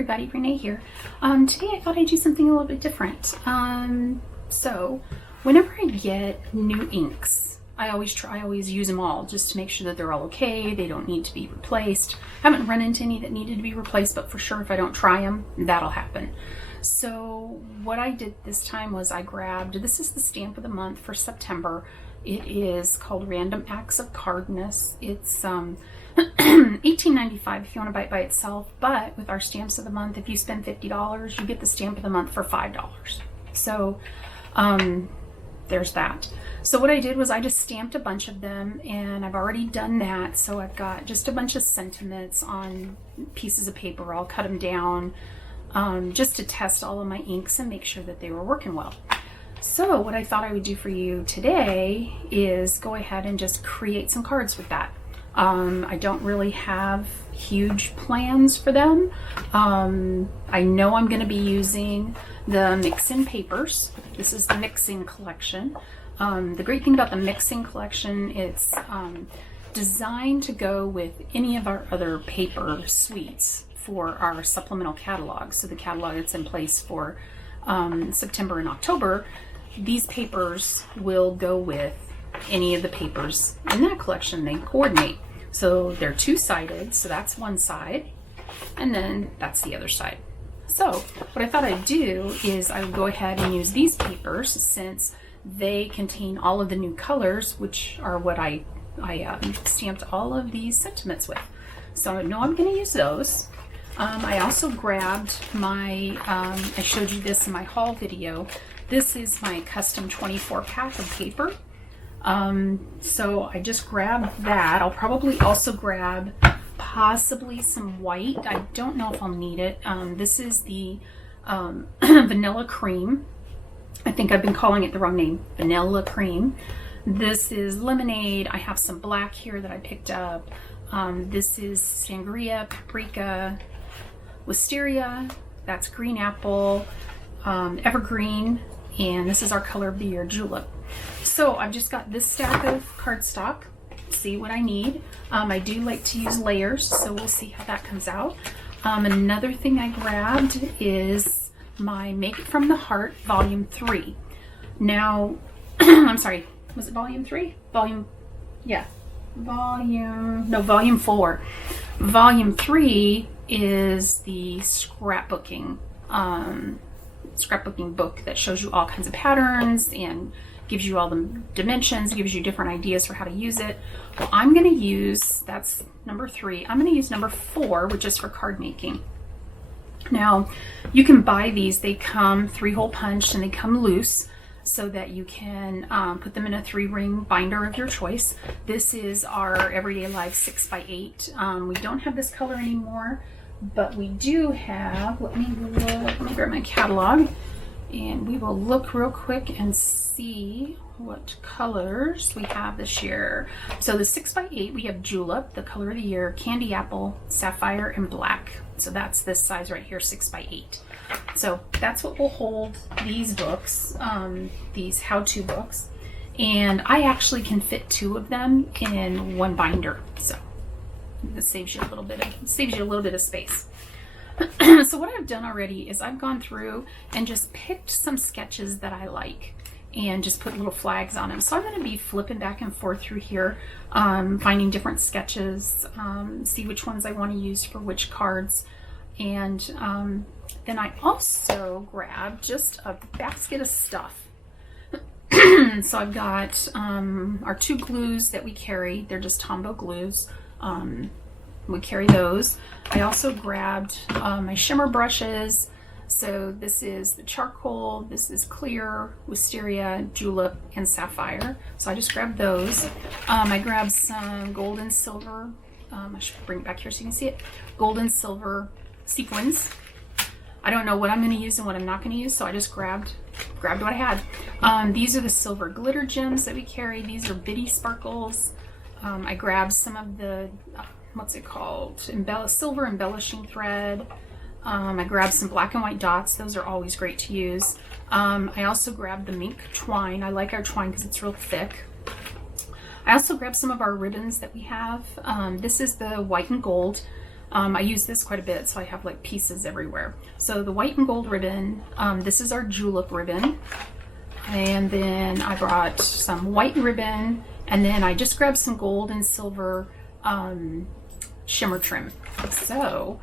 everybody, Renee here. Today I thought I'd do something a little bit different. So whenever I get new inks, I always use them all just to make sure that they're all okay. They don't need to be replaced. I haven't run into any that needed to be replaced, but for sure if I don't try them, that'll happen. So what I did this time was I grabbed, this is the stamp of the month for September. It is called Random Acts of Kindness. It's $18.95 if you want to buy it by itself, but with our stamps of the month, if you spend $50, you get the stamp of the month for $5. So there's that. So what I did was I just stamped a bunch of them, and I've already done that. So I've got just a bunch of sentiments on pieces of paper. I'll cut them down just to test all of my inks and make sure that they were working well. So what I thought I would do for you today is go ahead and just create some cards with that. I don't really have huge plans for them. I know I'm going to be using the mixing papers. This is the mixing collection. The great thing about the mixing collection, it's designed to go with any of our other paper suites for our supplemental catalog. So the catalog that's in place for September and October, these papers will go with any of the papers in that collection. They coordinate. So they're two-sided, so that's one side, and then that's the other side. So what I thought I'd do is I would go ahead and use these papers since they contain all of the new colors, which are what I stamped all of these sentiments with. So I know I'm going to use those. I also grabbed my, I showed you this in my haul video. This is my custom 24 pack of paper. So I just grabbed that. I'll probably also grab possibly some white. I don't know if I'll need it. This is the vanilla cream. I think I've been calling it the wrong name, vanilla cream. This is lemonade. I have some black here that I picked up. This is sangria, paprika, wisteria, that's green apple, evergreen, and this is our color of the year, julep. So I've just got this stack of cardstock, see what I need. I do like to use layers, so we'll see how that comes out. Another thing I grabbed is my Make It From the Heart Volume 3. Now, I'm sorry, was it Volume 3? Volume 4. Volume 3 is the scrapbooking book that shows you all kinds of patterns and gives you all the dimensions, gives you different ideas for how to use it. Well, I'm going to use, that's number 3. I'm going to use number 4, which is for card making. Now, you can buy these. They come 3-hole punched and they come loose so that you can put them in a 3-ring binder of your choice. This is our Everyday Life 6x8. We don't have this color anymore, but we do have, let me grab my catalog and we will look real quick and see what colors we have this year. So the 6x8, we have julep, the color of the year, candy apple, sapphire, and black. So that's this size right here, 6x8. So that's what will hold these books, these how-to books. And I actually can fit 2 of them in one binder. So this saves you a little bit of space. So what I've done already is I've gone through and just picked some sketches that I like and just put little flags on them. So I'm going to be flipping back and forth through here, finding different sketches, see which ones I want to use for which cards. And then I also grabbed just a basket of stuff. So I've got our 2 glues that we carry. They're just Tombow glues. We carry those. I also grabbed my shimmer brushes. So this is the charcoal, this is clear, wisteria, julep, and sapphire. So I just grabbed those. I grabbed some gold and silver. I should bring it back here so you can see it. Gold and silver sequins. I don't know what I'm going to use and what I'm not going to use, so I just grabbed what I had. These are the silver glitter gems that we carry. These are bitty sparkles. I grabbed some of the what's it called? Silver embellishing thread. I grabbed some black and white dots. Those are always great to use. I also grabbed the mink twine. I like our twine because it's real thick. I also grabbed some of our ribbons that we have. This is the white and gold. I use this quite a bit, so I have like pieces everywhere. So the white and gold ribbon, this is our julep ribbon. And then I brought some white ribbon, and then I just grabbed some gold and silver shimmer trim. So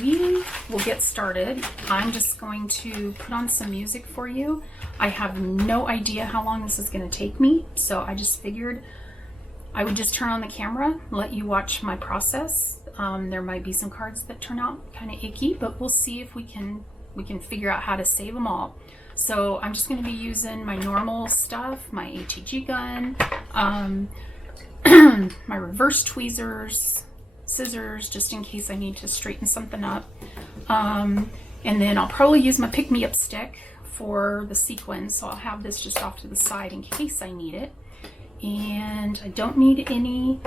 we will get started. I'm just going to put on some music for you. I have no idea how long this is going to take me, so I just figured I would just turn on the camera, let you watch my process. There might be some cards that turn out kind of icky, but we'll see if we can figure out how to save them all. So I'm just going to be using my normal stuff, my ATG gun, my reverse tweezers, scissors, just in case I need to straighten something up. And then I'll probably use my pick-me-up stick for the sequins, so I'll have this just off to the side in case I need it. And I don't need any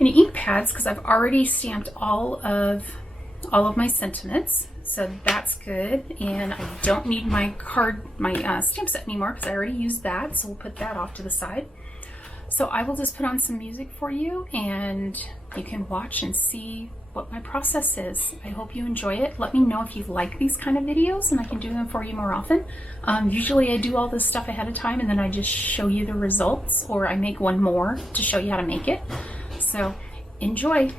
ink pads because I've already stamped all of my sentiments, so that's good. And I don't need my stamp set anymore because I already used that, so we'll put that off to the side. So I will just put on some music for you, and you can watch and see what my process is. I hope you enjoy it. Let me know if you like these kind of videos, and I can do them for you more often. Usually I do all this stuff ahead of time, and then I just show you the results, or I make one more to show you how to make it. So enjoy.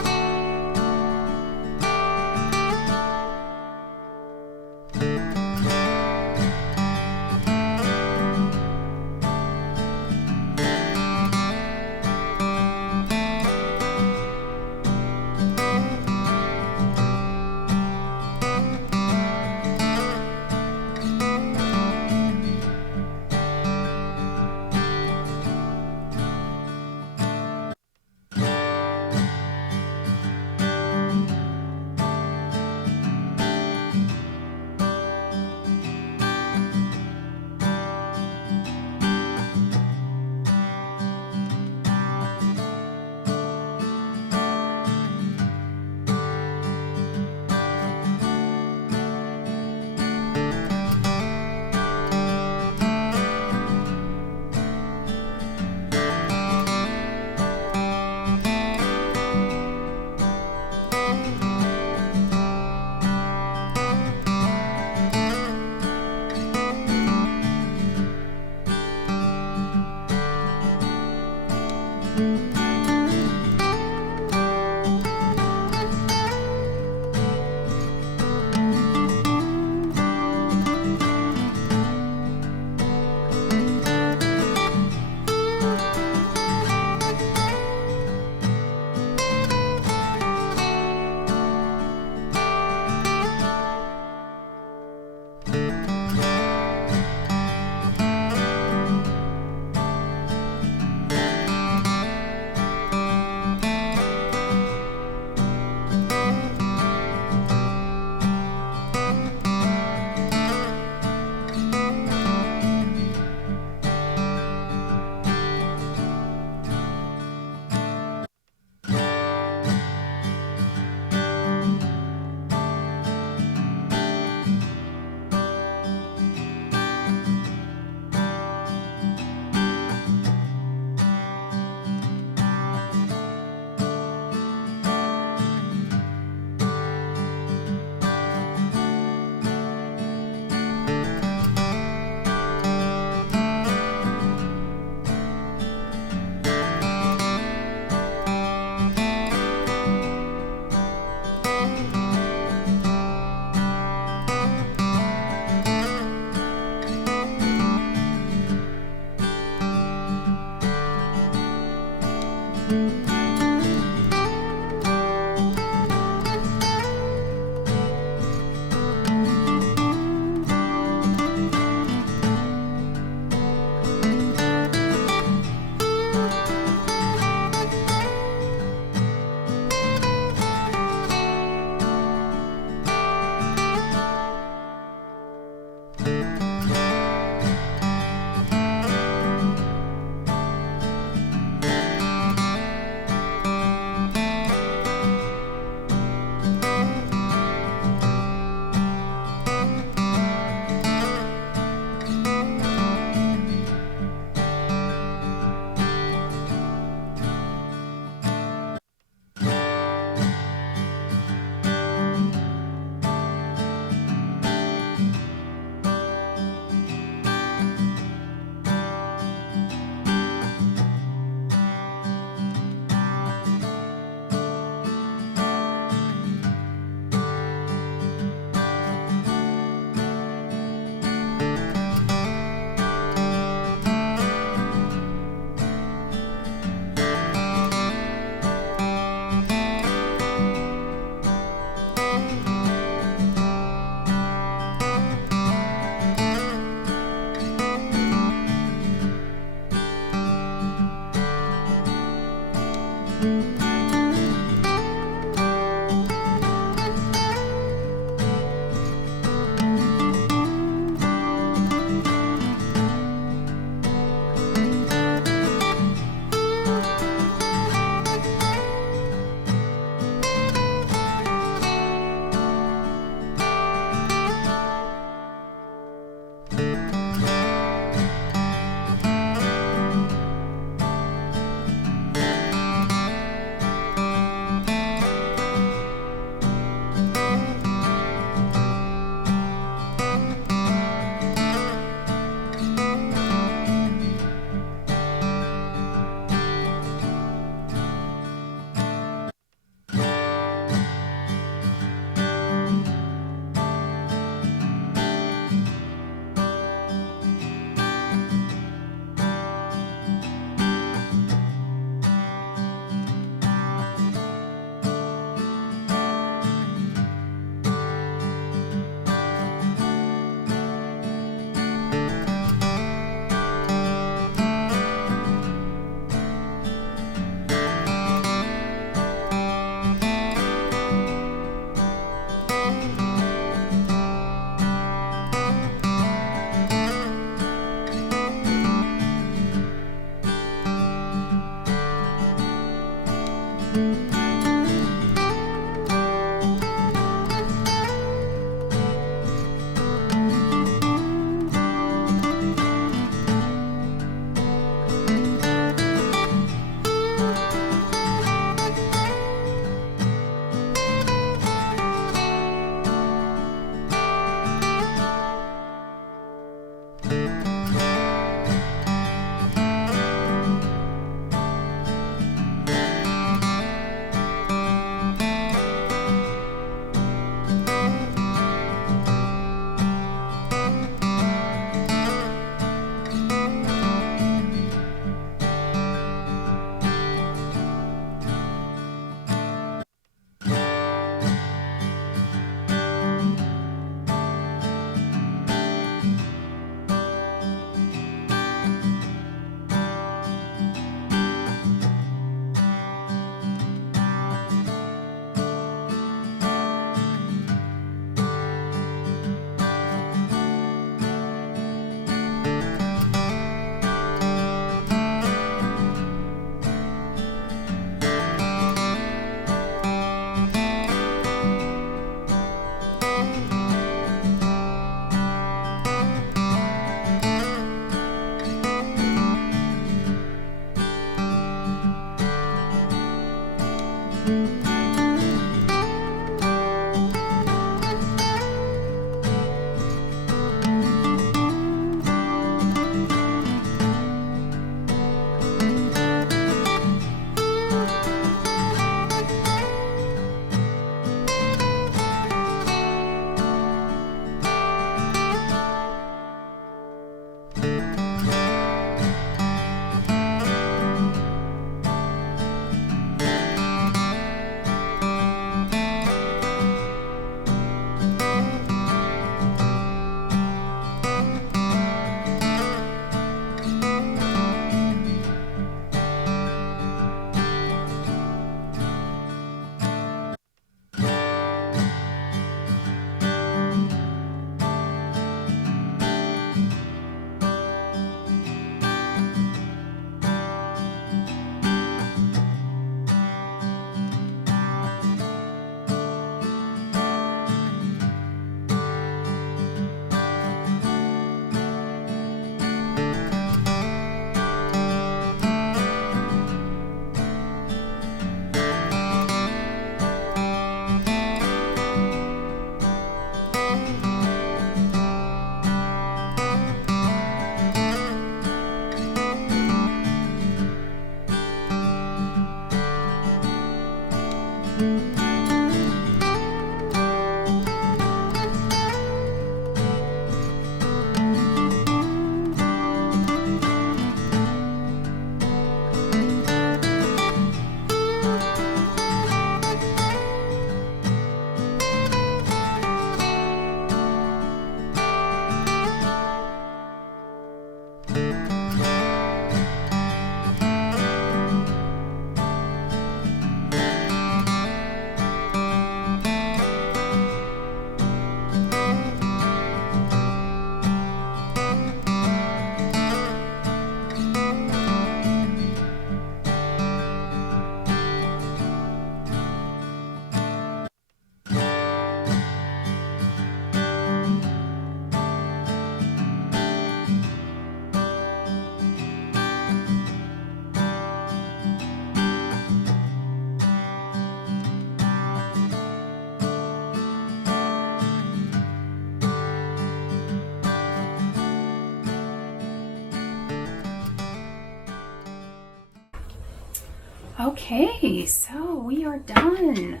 Okay, so we are done.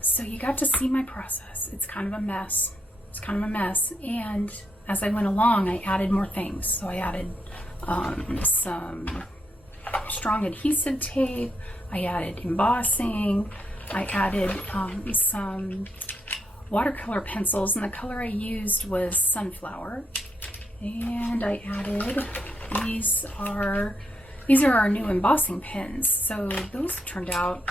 So you got to see my process. It's kind of a mess. It's kind of a mess. And as I went along, I added more things. So I added some strong adhesive tape. I added embossing. I added some watercolor pencils, and the color I used was sunflower. And I added, these are our new embossing pens. So those turned out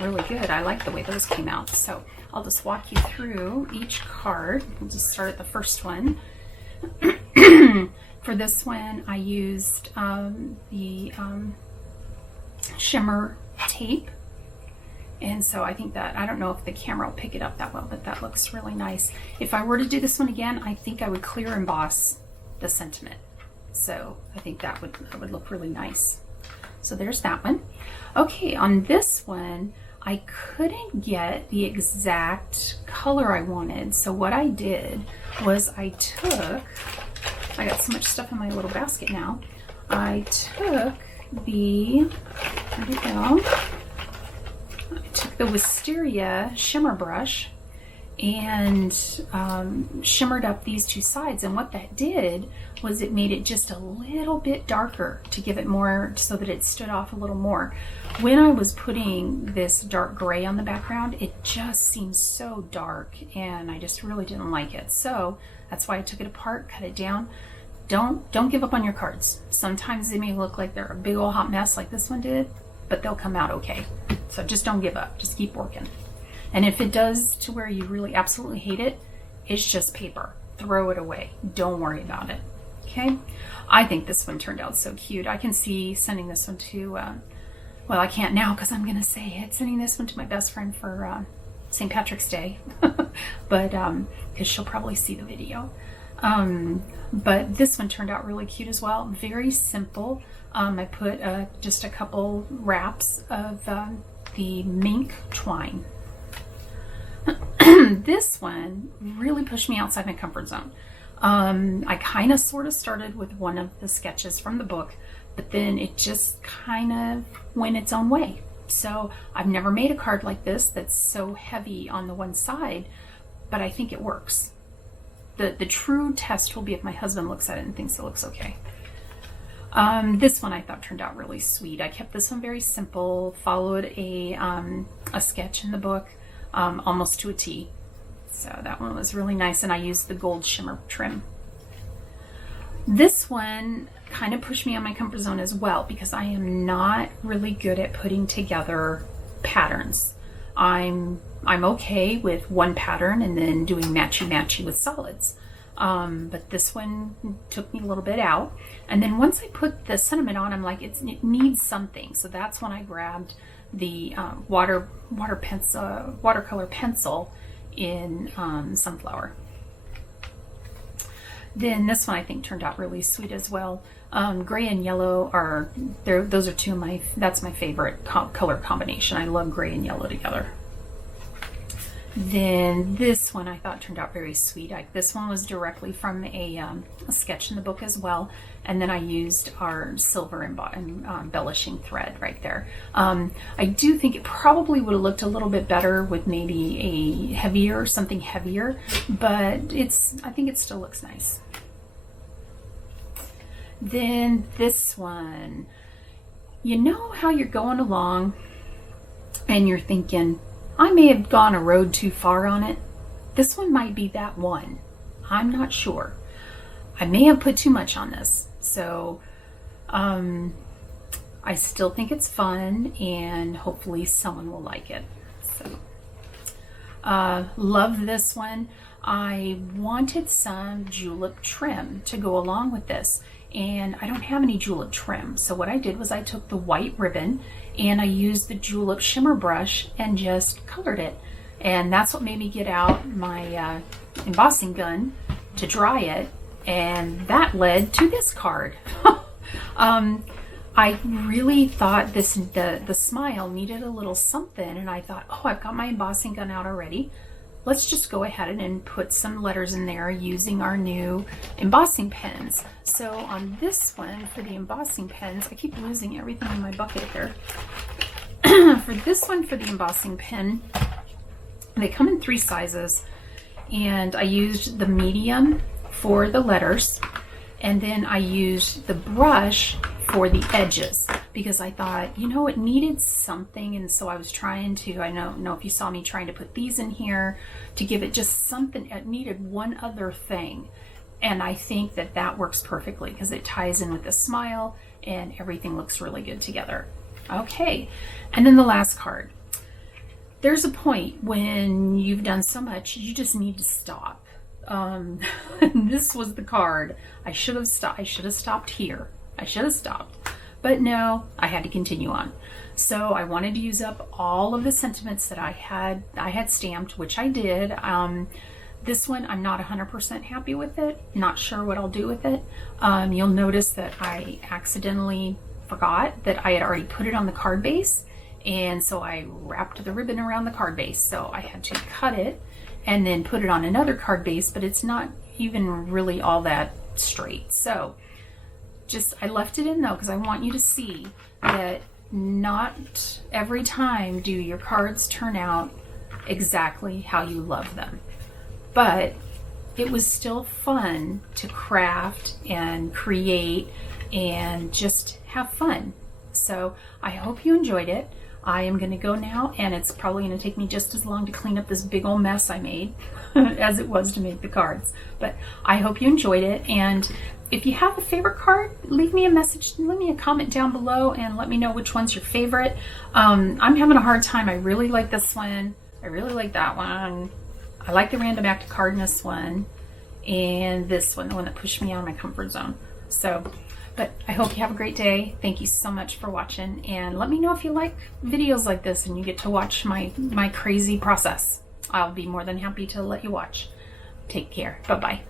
really good. I like the way those came out. So I'll just walk you through each card. We'll just start at the first one. For this one, I used the shimmer tape. And so I think that, I don't know if the camera will pick it up that well, but that looks really nice. If I were to do this one again, I think I would clear emboss the sentiment. So I think that would look really nice. So there's that one. Okay, on this one, I couldn't get the exact color I wanted. So what I did was I got so much stuff in my little basket now. I took the Wisteria shimmer brush and shimmered up these two sides, and what that did was it made it just a little bit darker to give it more, so that it stood off a little more. When I was putting this dark gray on the background, it just seemed so dark, and I just really didn't like it. So that's why I took it apart, cut it down. Don't give up on your cards. Sometimes they may look like they're a big old hot mess like this one did, but they'll come out okay. So just don't give up, just keep working. And if it does to where you really absolutely hate it, it's just paper. Throw it away. Don't worry about it. Okay? I think this one turned out so cute. I can see sending this one to, well, I can't now because I'm going to say it. Sending this one to my best friend for St. Patrick's Day. But, because she'll probably see the video. But this one turned out really cute as well. Very simple. I put just a couple wraps of the mink twine. This one really pushed me outside my comfort zone. I kind of sort of started with one of the sketches from the book, but then it just kind of went its own way. So I've never made a card like this that's so heavy on the one side, but I think it works. The true test will be if my husband looks at it and thinks it looks okay. This one I thought turned out really sweet. I kept this one very simple, followed a sketch in the book, almost to a T. So that one was really nice, and I used the gold shimmer trim. This one kind of pushed me on my comfort zone as well, because I am not really good at putting together patterns. I'm okay with one pattern and then doing matchy-matchy with solids. But this one took me a little bit out. And then once I put the sentiment on, I'm like, it needs something. So that's when I grabbed the watercolor pencil in sunflower. Then this one I think turned out really sweet as well. Gray and yellow are there. Those are two of that's my favorite color combination. I love gray and yellow together. Then this one I thought turned out very sweet. This one was directly from a sketch in the book as well. And then I used our silver embellishing thread right there. I do think it probably would have looked a little bit better with maybe something heavier, but I think it still looks nice. Then this one, you know how you're going along and you're thinking, I may have gone a road too far on it. This one might be that one. I'm not sure. I may have put too much on this. So I still think it's fun, and hopefully someone will like it. So love this one. I wanted some julep trim to go along with this, and I don't have any julep trim. So what I did was I took the white ribbon and I used the julep shimmer brush and just colored it. And that's what made me get out my embossing gun to dry it. And that led to this card. I really thought the smile needed a little something, and I thought, oh, I've got my embossing gun out already. Let's just go ahead and put some letters in there using our new embossing pens. So on this one, for the embossing pens, I keep losing everything in my bucket here. For this one, for the embossing pen, they come in 3 sizes, and I used the medium for the letters, and then I used the brush for the edges, because I thought, you know, it needed something. And so I was trying to, I don't know if you saw me trying to put these in here to give it just something. It needed one other thing, and I think that works perfectly because it ties in with the smile and everything looks really good together. Okay, and then the last card. There's a point when you've done so much you just need to stop. This was the card. I should have stopped here. I should have stopped, but no, I had to continue on. So I wanted to use up all of the sentiments that I had stamped, which I did. This one, I'm not 100% happy with it. Not sure what I'll do with it. You'll notice that I accidentally forgot that I had already put it on the card base, and so I wrapped the ribbon around the card base. So I had to cut it and then put it on another card base, but it's not even really all that straight. So I left it in though, because I want you to see that not every time do your cards turn out exactly how you love them. But it was still fun to craft and create and just have fun. So I hope you enjoyed it. I am going to go now, and it's probably going to take me just as long to clean up this big old mess I made as it was to make the cards. But I hope you enjoyed it, and if you have a favorite card, leave me a message, leave me a comment down below and let me know which one's your favorite. I'm having a hard time. I really like this one. I really like that one. I like the Random Act of Cardness one, and this one, the one that pushed me out of my comfort zone. So, but I hope you have a great day. Thank you so much for watching, and let me know if you like videos like this and you get to watch my crazy process. I'll be more than happy to let you watch. Take care. Bye-bye.